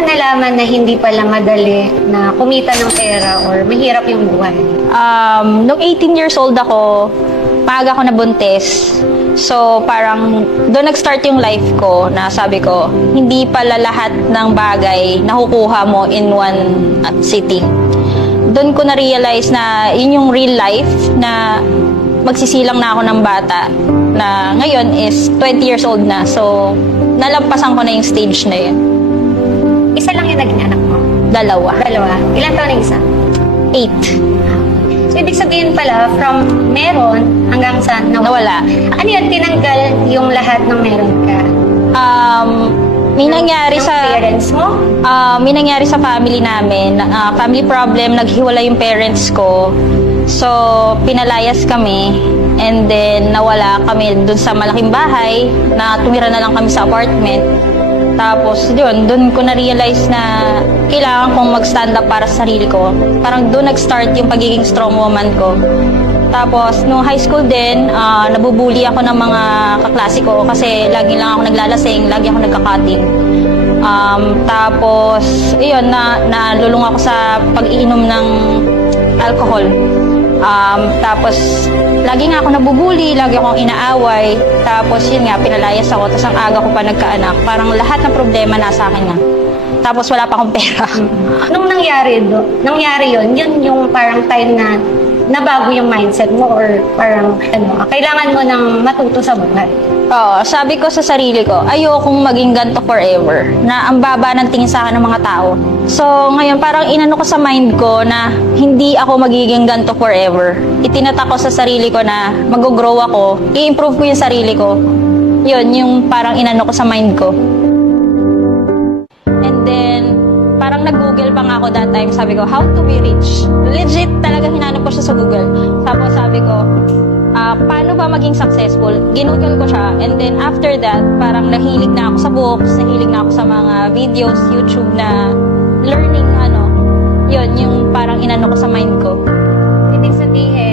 mo nalaman na hindi pala madali na kumita ng pera or mahirap yung buhay? Nung 18 years old ako, maaga ako nabuntis. So, parang doon nag-start yung life ko na sabi ko, hindi pala lahat ng bagay nakukuha mo in one sitting. Doon ko na-realize na yun yung real life na magsisilang na ako ng bata na ngayon is 20 years old na. So, nalampasan ko na yung stage na yun. Isa lang yung naging anak mo? Dalawa. Ilan taon na isa? 8. So, ibig sabihin pala, from meron hanggang sa nawala. Ano yun, tinanggal yung lahat ng meron ka? May nangyari Ng sa parents mo? may nangyari sa family namin. Family problem, naghiwalay yung parents ko. So, pinalayas kami. And then, nawala kami dun sa malaking bahay na tumira na lang kami sa apartment. Tapos, yun, dun ko na-realize na kailangan kong mag-stand up para sa sarili ko. Parang dun nag-start yung pagiging strong woman ko. Tapos, nung high school din, nabubuli ako ng mga kaklase ko kasi lagi lang ako naglalasing, lagi ako nagkakating. Tapos, yun, nalulung ako sa pag-iinom ng alcohol. Tapos, lagi nga ako nabubuli, lagi akong inaaway. Tapos, yun nga, pinalayas ako. Tapos, ang aga ko pa nagkaanak. Parang lahat ng problema nasa akin na. Tapos, wala pa akong pera. Nung nangyari yun yung parang time na nabago yung mindset mo or parang kailangan mo nang matuto sa buhay. Oo, sabi ko sa sarili ko, ayokong maging ganito forever. Na ang baba ng tingin sa akin ng mga tao. So, ngayon, parang inano ko sa mind ko na hindi ako magiging ganito forever. Itinatak ko sa sarili ko na mag-grow ako, i-improve ko yung sarili ko. Yun, yung parang inano ko sa mind ko. And then, parang nag-google pa nga ako that time. Sabi ko, how to be rich? Legit talaga hinanap ko siya sa Google. Tapos sabi ko, paano ba maging successful? Ginugol ko siya. And then after that, parang nahilig na ako sa books, nahilig na ako sa mga videos, YouTube na learning, yun, yung parang inano ko sa mind ko. Ibig sabihin,